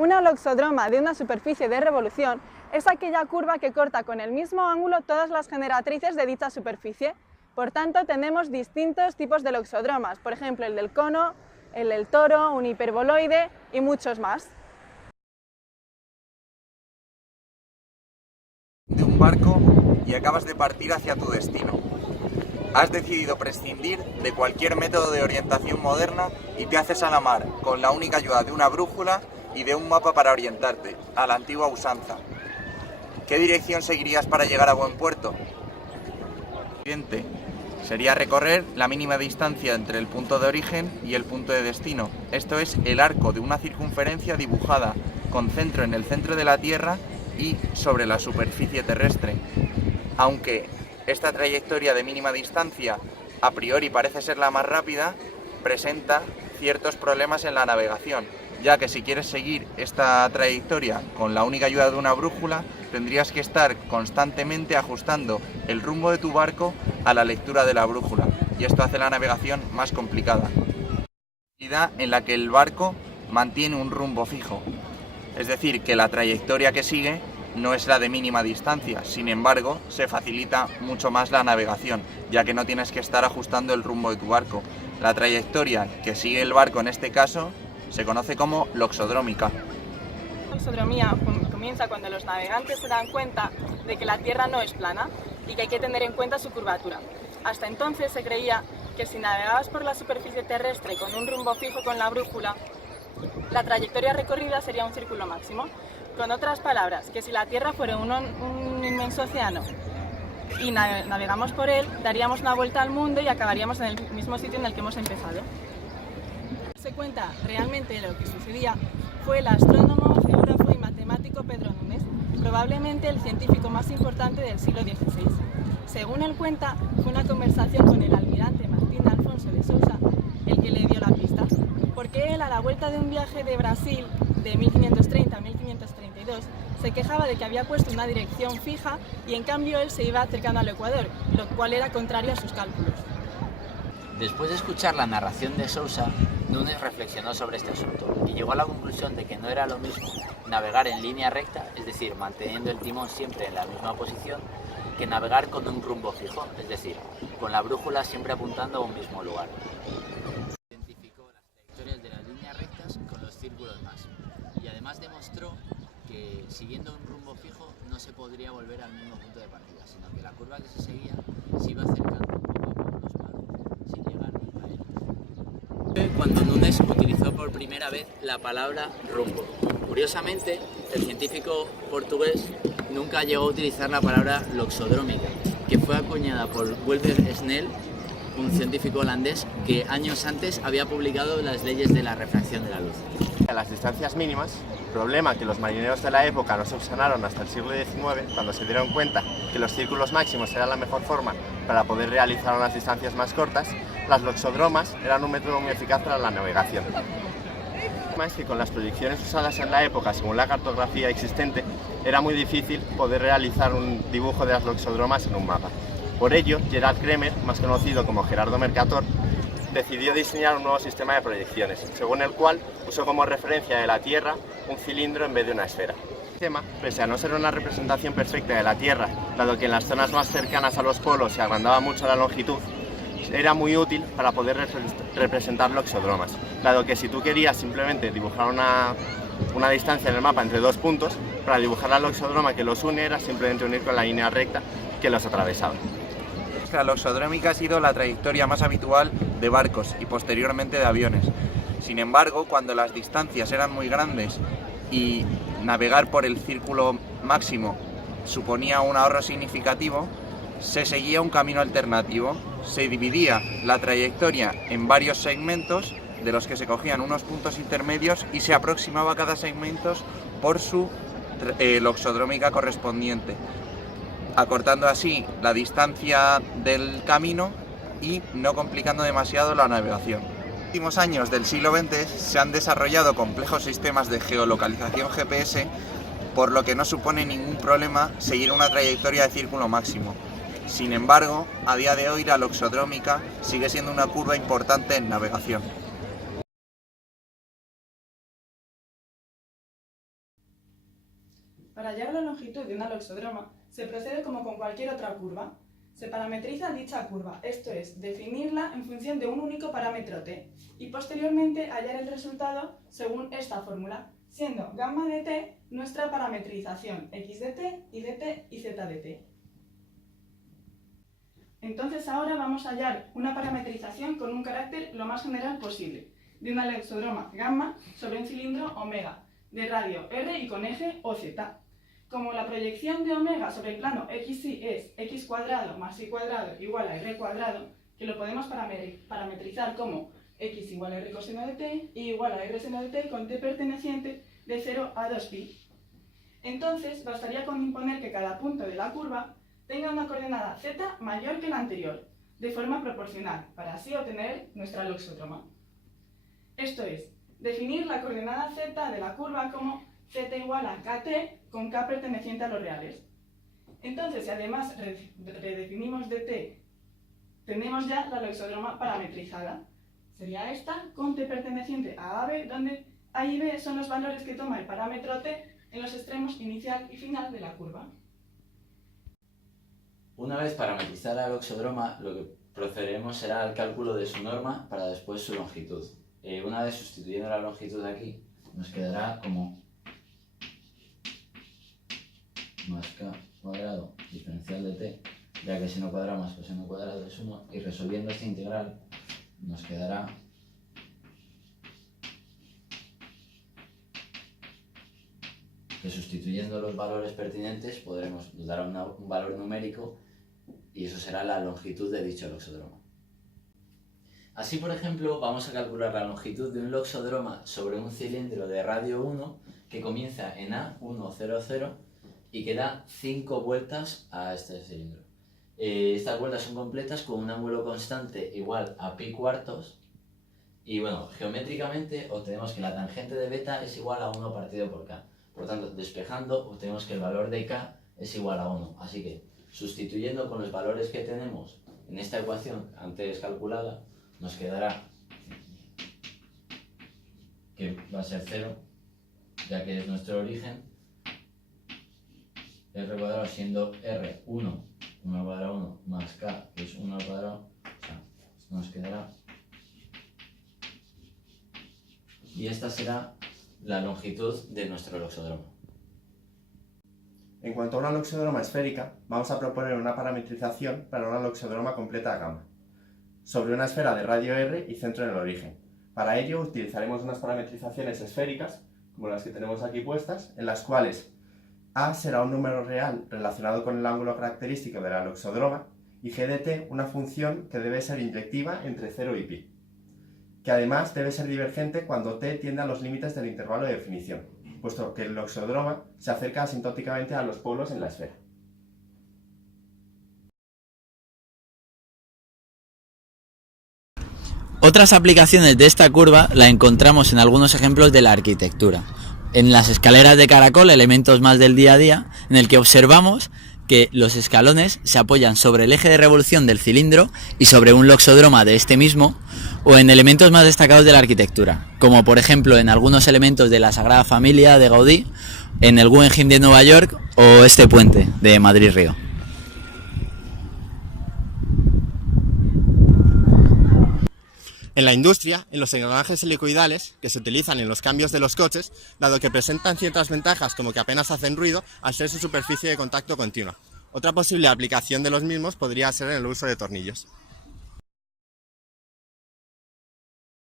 Una loxodroma de una superficie de revolución es aquella curva que corta con el mismo ángulo todas las generatrices de dicha superficie. Por tanto, tenemos distintos tipos de loxodromas, por ejemplo el del cono, el del toro, un hiperboloide y muchos más. De un barco y acabas de partir hacia tu destino. Has decidido prescindir de cualquier método de orientación moderno y te haces a la mar con la única ayuda de una brújula y de un mapa para orientarte, a la antigua usanza. ¿Qué dirección seguirías para llegar a buen puerto? Siguiente sería recorrer la mínima distancia entre el punto de origen y el punto de destino. Esto es el arco de una circunferencia dibujada con centro en el centro de la Tierra y sobre la superficie terrestre. Aunque esta trayectoria de mínima distancia a priori parece ser la más rápida, presenta ciertos problemas en la navegación, ya que si quieres seguir esta trayectoria con la única ayuda de una brújula, tendrías que estar constantemente ajustando el rumbo de tu barco a la lectura de la brújula, y esto hace la navegación más complicada. En la que el barco mantiene un rumbo fijo, es decir, que la trayectoria que sigue no es la de mínima distancia, sin embargo, se facilita mucho más la navegación, ya que no tienes que estar ajustando el rumbo de tu barco. La trayectoria que sigue el barco en este caso se conoce como loxodrómica. La loxodromía comienza cuando los navegantes se dan cuenta de que la Tierra no es plana y que hay que tener en cuenta su curvatura. Hasta entonces se creía que si navegabas por la superficie terrestre con un rumbo fijo con la brújula, la trayectoria recorrida sería un círculo máximo. Con otras palabras, que si la Tierra fuera un inmenso océano y navegamos por él, daríamos una vuelta al mundo y acabaríamos en el mismo sitio en el que hemos empezado. Se cuenta realmente de lo que sucedía fue el astrónomo, geógrafo y matemático Pedro Nunes, probablemente el científico más importante del siglo XVI. Según él cuenta, fue una conversación con el almirante Martín Alfonso de Sousa el que le dio la pista, porque él, a la vuelta de un viaje de Brasil de 1530 a 1532, se quejaba de que había puesto una dirección fija y en cambio él se iba acercando al Ecuador, lo cual era contrario a sus cálculos. Después de escuchar la narración de Sousa, Nunes reflexionó sobre este asunto y llegó a la conclusión de que no era lo mismo navegar en línea recta, es decir, manteniendo el timón siempre en la misma posición, que navegar con un rumbo fijo, es decir, con la brújula siempre apuntando a un mismo lugar. Identificó las trayectorias de las líneas rectas con los círculos máximos y además demostró que siguiendo un rumbo fijo no se podría volver al mismo punto de partida, sino que la curva que se seguía se iba acercando poco a poco a los palos sin llegar nunca a ellos. Cuando Nunes utilizó por primera vez la palabra rumbo. Curiosamente, el científico portugués nunca llegó a utilizar la palabra loxodrómica, que fue acuñada por Wilbert Snell, un científico holandés que años antes había publicado las leyes de la refracción de la luz. A las distancias mínimas, problema que los marineros de la época no subsanaron hasta el siglo XIX, cuando se dieron cuenta que los círculos máximos eran la mejor forma para poder realizar unas distancias más cortas, las loxodromas eran un método muy eficaz para la navegación. El problema es que con las proyecciones usadas en la época, según la cartografía existente, era muy difícil poder realizar un dibujo de las loxodromas en un mapa. Por ello, Gerard Kremer, más conocido como Gerardo Mercator, decidió diseñar un nuevo sistema de proyecciones, según el cual usó como referencia de la Tierra un cilindro en vez de una esfera. El sistema, pese a no ser una representación perfecta de la Tierra, dado que en las zonas más cercanas a los polos se agrandaba mucho la longitud, era muy útil para poder representar loxodromas, dado que si tú querías simplemente dibujar una distancia en el mapa entre dos puntos, para dibujar la loxodroma que los une era simplemente unir con la línea recta que los atravesaba. La loxodrómica ha sido la trayectoria más habitual de barcos y posteriormente de aviones. Sin embargo, cuando las distancias eran muy grandes y navegar por el círculo máximo suponía un ahorro significativo, se seguía un camino alternativo. Se dividía la trayectoria en varios segmentos, de los que se cogían unos puntos intermedios y se aproximaba cada segmento por su loxodrómica correspondiente, acortando así la distancia del camino y no complicando demasiado la navegación. En los últimos años del siglo XX se han desarrollado complejos sistemas de geolocalización GPS, por lo que no supone ningún problema seguir una trayectoria de círculo máximo. Sin embargo, a día de hoy la loxodrómica sigue siendo una curva importante en navegación. Para hallar la longitud de una loxodroma, se procede como con cualquier otra curva. Se parametriza dicha curva, esto es, definirla en función de un único parámetro t, y posteriormente hallar el resultado según esta fórmula, siendo gamma de t nuestra parametrización x de t, y de t y z de t. Entonces ahora vamos a hallar una parametrización con un carácter lo más general posible, de una loxodroma gamma sobre un cilindro omega, de radio r y con eje OZ. Como la proyección de omega sobre el plano xy es x cuadrado más y cuadrado igual a r cuadrado, que lo podemos parametrizar como x igual a r coseno de t y igual a r seno de t con t perteneciente de 0 a 2pi. Entonces bastaría con imponer que cada punto de la curva tenga una coordenada z mayor que la anterior, de forma proporcional, para así obtener nuestra loxodroma. Esto es, definir la coordenada z de la curva como z igual a kt con k perteneciente a los reales. Entonces, si además redefinimos dt, tenemos ya la loxodroma parametrizada. Sería esta con t perteneciente a AB, donde A y B son los valores que toma el parámetro t en los extremos inicial y final de la curva. Una vez parametrizada la loxodroma, lo que procederemos será al cálculo de su norma para después su longitud. Una vez sustituyendo la longitud aquí, nos quedará como más k cuadrado diferencial de t, ya que seno cuadrado más coseno cuadrado es 1, y resolviendo esta integral nos quedará que sustituyendo los valores pertinentes podremos dar un valor numérico y eso será la longitud de dicho loxodroma. Así, por ejemplo, vamos a calcular la longitud de un loxodroma sobre un cilindro de radio 1 que comienza en A100 y que da 5 vueltas a este cilindro. Estas vueltas son completas con un ángulo constante igual a pi cuartos y bueno, geométricamente obtenemos que la tangente de beta es igual a 1 partido por k. Por tanto, despejando obtenemos que el valor de k es igual a 1. Así que, sustituyendo con los valores que tenemos en esta ecuación antes calculada, nos quedará que va a ser 0, ya que es nuestro origen, r cuadrado siendo r 1 al cuadrado 1 más k, que es 1 al cuadrado, o sea, nos quedará. Y esta será la longitud de nuestro loxodroma. En cuanto a una loxodroma esférica, vamos a proponer una parametrización para una loxodroma completa gamma, sobre una esfera de radio r y centro en el origen. Para ello utilizaremos unas parametrizaciones esféricas, como las que tenemos aquí puestas, en las cuales A será un número real relacionado con el ángulo característico de la loxodroma y g de t una función que debe ser inyectiva entre 0 y pi, que además debe ser divergente cuando t tiende a los límites del intervalo de definición, puesto que el loxodroma se acerca asintóticamente a los polos en la esfera. Otras aplicaciones de esta curva la encontramos en algunos ejemplos de la arquitectura. En las escaleras de caracol, elementos más del día a día, en el que observamos que los escalones se apoyan sobre el eje de revolución del cilindro y sobre un loxodroma de este mismo, o en elementos más destacados de la arquitectura, como por ejemplo en algunos elementos de la Sagrada Familia de Gaudí, en el Guggenheim de Nueva York o este puente de Madrid-Río. En la industria, en los engranajes helicoidales, que se utilizan en los cambios de los coches, dado que presentan ciertas ventajas como que apenas hacen ruido al ser su superficie de contacto continua. Otra posible aplicación de los mismos podría ser en el uso de tornillos.